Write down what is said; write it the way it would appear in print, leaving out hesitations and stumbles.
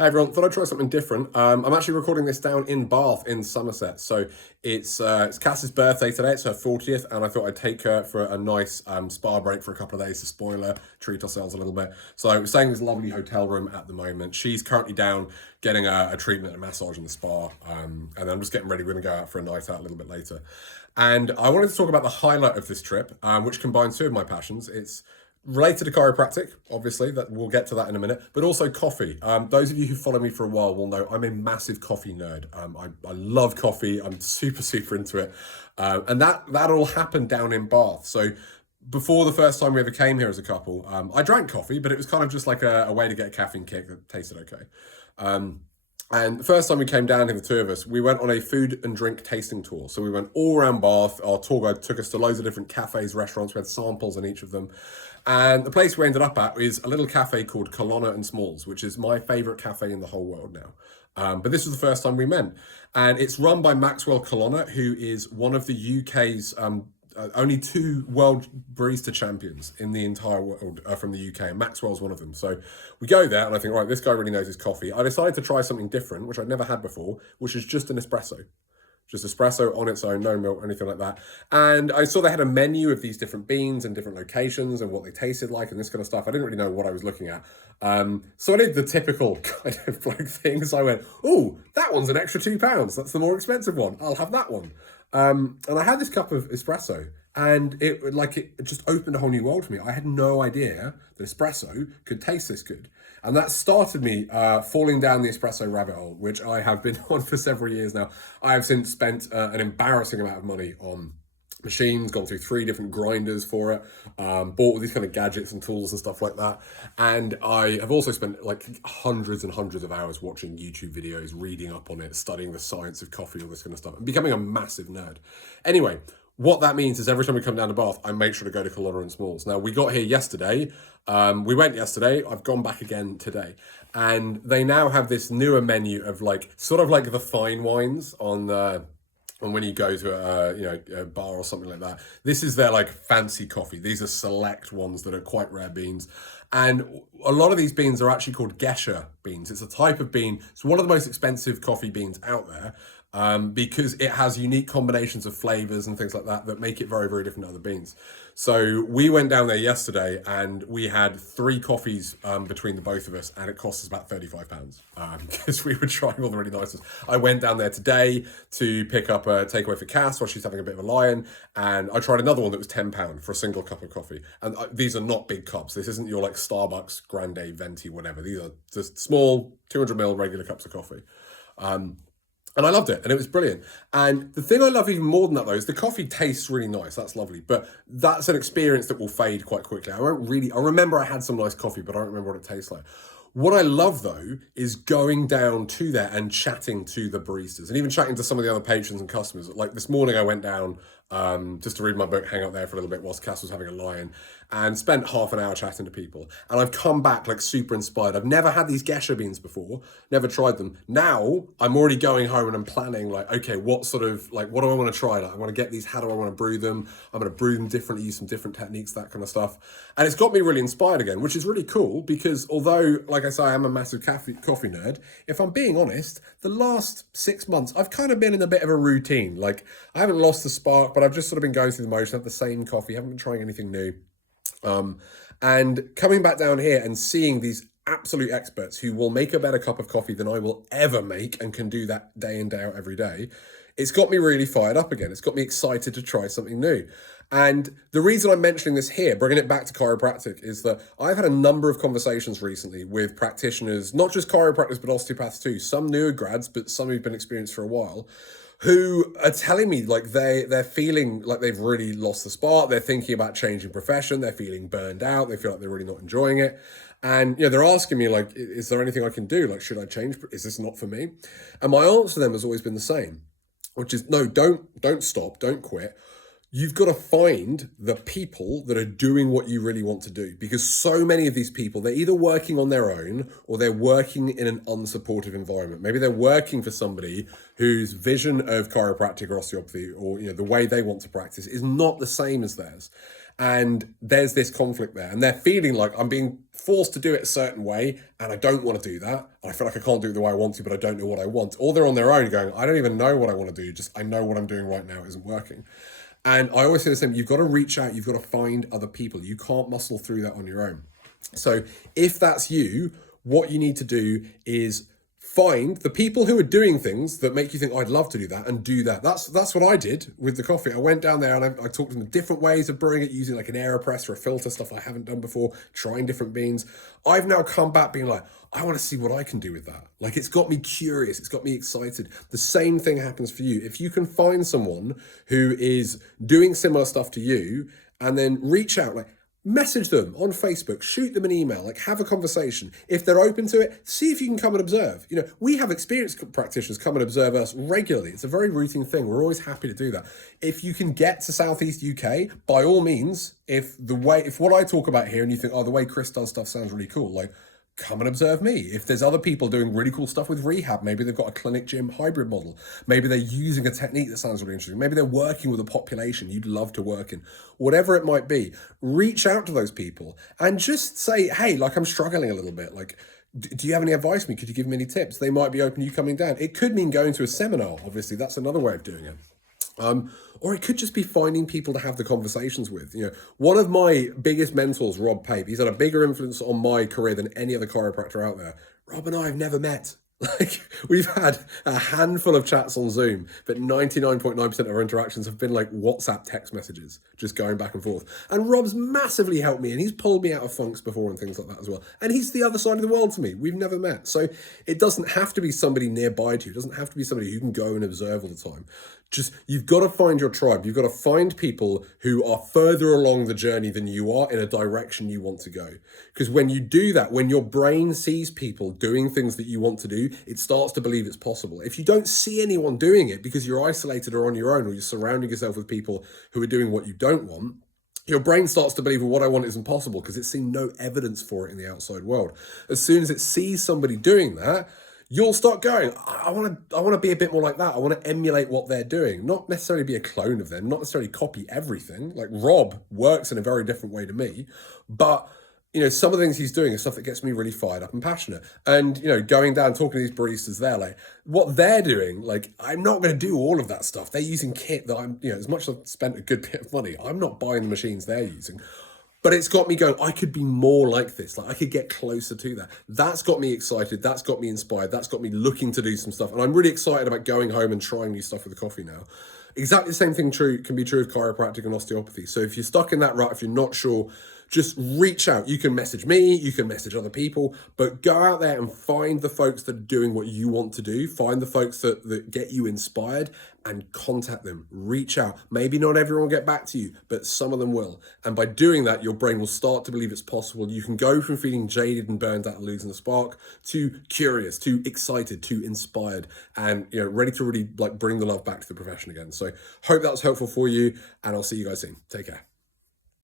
Hey everyone, thought I'd try something different. I'm actually recording this down in Bath in Somerset. So it's Cass's birthday today, it's her 40th, and I thought I'd take her for a nice spa break for a couple of days to spoil her, treat ourselves a little bit. So we're staying in this lovely hotel room at the moment. She's currently down getting a treatment and a massage in the spa, and then I'm just getting ready. We're going to go out for a night out a little bit later. And I wanted to talk about the highlight of this trip, which combines two of my passions. It's related to chiropractic, obviously, that we'll get to that in a minute, but also coffee. Those of you who follow me for a while will know I'm a massive coffee nerd. I love coffee. I'm super into it. And that all happened down in Bath. So before the first time we ever came here as a couple, I drank coffee, but it was kind of just like a way to get a caffeine kick that tasted okay. And the first time we came down here, the two of us, we went on a food and drink tasting tour. So we went all around Bath. Our tour guide took us to loads of different cafes, restaurants. We had samples in each of them. And the place we ended up at is a little cafe called Colonna and Smalls, which is my favourite cafe in the whole world now. But this was the first time we met. And it's run by Maxwell Colonna, who is one of the UK's only two world barista champions in the entire world from the UK, and Maxwell's one of them. So we go there, and I think, right, this guy really knows his coffee. I decided to try something different, which I'd never had before, which is just an espresso. Just espresso on its own, no milk, anything like that. And I saw they had a menu of these different beans and different locations and what they tasted like and this kind of stuff. I didn't really know what I was looking at. So I did the typical kind of bloke things. I went, oh, that one's an extra £2. That's the more expensive one. I'll have that one. And I had this cup of espresso, and it just opened a whole new world for me. I had no idea that espresso could taste this good. And that started me falling down the espresso rabbit hole, which I have been on for several years now. I have since spent an embarrassing amount of money on machines, gone through 3 different grinders for it, bought all these kind of gadgets and tools and stuff like that. And I have also spent like hundreds and hundreds of hours watching YouTube videos, reading up on it, studying the science of coffee, all this kind of stuff, and becoming a massive nerd. Anyway, what that means is every time we come down to Bath, I make sure to go to Colonna and Smalls. Now, we got here yesterday. We went yesterday. I've gone back again today. And they now have this newer menu of sort of like the fine wines on when you go to a bar or something like that. This is their fancy coffee. These are select ones that are quite rare beans. And a lot of these beans are actually called Gesher beans. It's a type of bean. It's one of the most expensive coffee beans out there. Because it has unique combinations of flavors and things like that make it very different to other beans. So we went down there yesterday and we had 3 coffees between the both of us, and it cost us about £35 because we were trying all the really nice ones. I went down there today to pick up a takeaway for Cass while she's having a bit of a lie-in, and I tried another one that was £10 for a single cup of coffee. And these are not big cups. This isn't your Starbucks Grande Venti whatever. These are just small 200ml regular cups of coffee. And I loved it, and it was brilliant. And the thing I love even more than that, though, is the coffee tastes really nice. That's lovely. But that's an experience that will fade quite quickly. I remember I had some nice coffee, but I don't remember what it tastes like. What I love, though, is going down to there and chatting to the baristas and even chatting to some of the other patrons and customers. Like this morning, I went down just to read my book, hang out there for a little bit whilst Cass was having a lie-in, and spent half an hour chatting to people. And I've come back super inspired. I've never had these Gesher beans before, never tried them. Now I'm already going home and I'm planning okay, what do I want to try? I want to get these, how do I want to brew them? I'm going to brew them differently, use some different techniques, that kind of stuff. And it's got me really inspired again, which is really cool because although, like I say, I am a massive coffee nerd, if I'm being honest, the last 6 months, I've kind of been in a bit of a routine. I haven't lost the spark, but I've just sort of been going through the motion, have the same coffee, haven't been trying anything new. And coming back down here and seeing these absolute experts who will make a better cup of coffee than I will ever make and can do that day in, day out every day, it's got me really fired up again. It's got me excited to try something new. And the reason I'm mentioning this here, bringing it back to chiropractic, is that I've had a number of conversations recently with practitioners, not just chiropractors, but osteopaths too, some newer grads, but some who've been experienced for a while, who are telling me they're feeling like they've really lost the spark. They're thinking about changing profession. They're feeling burned out. They feel like they're really not enjoying it. And they're asking me is there anything I can do? Should I change? Is this not for me? And my answer to them has always been the same, which is no, don't stop, don't quit. You've got to find the people that are doing what you really want to do, because so many of these people, they're either working on their own or they're working in an unsupportive environment. Maybe they're working for somebody whose vision of chiropractic or osteopathy or the way they want to practice is not the same as theirs. And there's this conflict there, and they're feeling like I'm being forced to do it a certain way and I don't want to do that. I feel like I can't do it the way I want to, but I don't know what I want. Or they're on their own going, I don't even know what I want to do. Just I know what I'm doing right now isn't working. And I always say the same, you've got to reach out, you've got to find other people. You can't muscle through that on your own. So if that's you, what you need to do is find the people who are doing things that make you think, I'd love to do that, and do that. That's what I did with the coffee. I went down there and I talked to them different ways of brewing it, using like an AeroPress or a filter, stuff I haven't done before, trying different beans. I've now come back being like, I want to see what I can do with that. Like, it's got me curious, it's got me excited. The same thing happens for you. If you can find someone who is doing similar stuff to you and then reach out, like, message them on Facebook, shoot them an email, like have a conversation. If they're open to it, see if you can come and observe. You know, we have experienced practitioners come and observe us regularly. It's a very routine thing. We're always happy to do that. If you can get to Southeast UK, by all means, if what I talk about here and you think, oh, the way Chris does stuff sounds really cool, like, come and observe me. If there's other people doing really cool stuff with rehab, maybe they've got a clinic gym hybrid model, maybe they're using a technique that sounds really interesting, maybe they're working with a population you'd love to work in, whatever it might be, reach out to those people and just say, hey, like, I'm struggling a little bit, like, do you have any advice for me? Could you give me any tips? They might be open to you coming down. It could mean going to a seminar, obviously, that's another way of doing it. Or it could just be finding people to have the conversations with. You know, one of my biggest mentors, Rob Pape, he's had a bigger influence on my career than any other chiropractor out there. Rob and I have never met. Like, we've had a handful of chats on Zoom, but 99.9% of our interactions have been like WhatsApp text messages, just going back and forth. And Rob's massively helped me, and he's pulled me out of funks before and things like that as well. And he's the other side of the world to me. We've never met. So it doesn't have to be somebody nearby to you. It doesn't have to be somebody who can go and observe all the time. Just, you've got to find your tribe. You've got to find people who are further along the journey than you are in a direction you want to go. Because when you do that, when your brain sees people doing things that you want to do, it starts to believe it's possible. If you don't see anyone doing it because you're isolated or on your own, or you're surrounding yourself with people who are doing what you don't want, your brain starts to believe, well, what I want isn't possible because it's seen no evidence for it in the outside world. As soon as it sees somebody doing that, you'll start going, I want to be a bit more like that. I want to emulate what they're doing, not necessarily be a clone of them, not necessarily copy everything. Like, Rob works in a very different way to me, but you know, some of the things he's doing is stuff that gets me really fired up and passionate. And, you know, going down, talking to these baristas there, like, what they're doing, like, I'm not going to do all of that stuff. They're using kit that I'm, you know, as much as I've spent a good bit of money, I'm not buying the machines they're using. But it's got me going, I could be more like this. Like, I could get closer to that. That's got me excited. That's got me inspired. That's got me looking to do some stuff. And I'm really excited about going home and trying new stuff with the coffee now. Exactly the same thing can be true of chiropractic and osteopathy. So if you're stuck in that rut, if you're not sure, just reach out. You can message me, you can message other people, but go out there and find the folks that are doing what you want to do. Find the folks that get you inspired and contact them. Reach out. Maybe not everyone will get back to you, but some of them will. And by doing that, your brain will start to believe it's possible. You can go from feeling jaded and burned out and losing the spark to curious, to excited, to inspired, and, you know, ready to really like bring the love back to the profession again. So hope that was helpful for you, and I'll see you guys soon. Take care.